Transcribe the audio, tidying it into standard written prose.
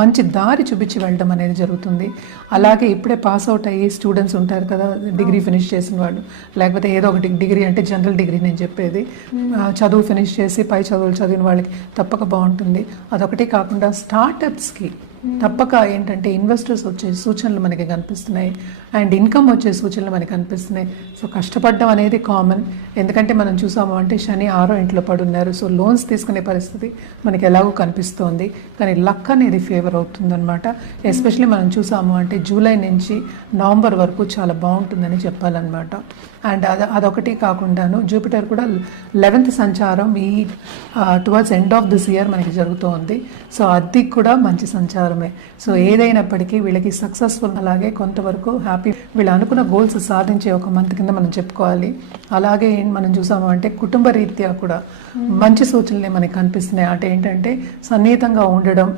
మంచి దారి చూపించి వెళ్ళడం అనేది జరుగుతుంది. అలాగే ఇప్పుడే పాస్ అవుట్ అయ్యి స్టూడెంట్స్ ఉంటారు కదా, డిగ్రీ ఫినిష్ చేసిన వాళ్ళు, లేకపోతే ఏదో ఒకటి డిగ్రీ అంటే జనరల్ డిగ్రీ నేను చెప్పేది, చదువు ఫినిష్ చేసి పై చదువులు చదివిన వాళ్ళకి తప్పక బాగుంటుంది. అదొకటి కాకుండా స్టార్టప్స్కి తప్పక ఏంటంటే ఇన్వెస్టర్స్ వచ్చే సూచనలు మనకి కనిపిస్తున్నాయి, అండ్ ఇన్కమ్ వచ్చే సూచనలు మనకి కనిపిస్తున్నాయి. సో కష్టపడడం అనేది కామన్, ఎందుకంటే మనం చూసాము అంటే శని 6వ ఇంట్లో పడున్నారు. సో లోన్స్ తీసుకునే పరిస్థితి మనకి ఎలాగో కనిపిస్తోంది, కానీ లక్ అనేది ఫేవర్ అవుతుందన్నమాట. ఎస్పెషల్లీ మనం చూసాము అంటే జూలై నుంచి నవంబర్ వరకు చాలా బాగుంటుందని చెప్పాలన్నమాట. అండ్ అదొకటి కాకుండాను జూపిటర్ కూడా 11th సంచారం ఈ towards end of this year మనకి జరుగుతోంది. సో అది కూడా మంచి సంచారమే. సో ఏదైనప్పటికీ వీళ్ళకి సక్సెస్ఫుల్, అలాగే కొంతవరకు హ్యాపీ, వీళ్ళు అనుకున్న గోల్స్ సాధించే ఒక మంత్ కింద మనం చెప్పుకోవాలి. అలాగే మనం చూసాము అంటే కుటుంబ రీత్యా కూడా మంచి సూచనలే మనకి కనిపిస్తున్నాయి. అంటే ఏంటంటే సన్నిహితంగా ఉండడం,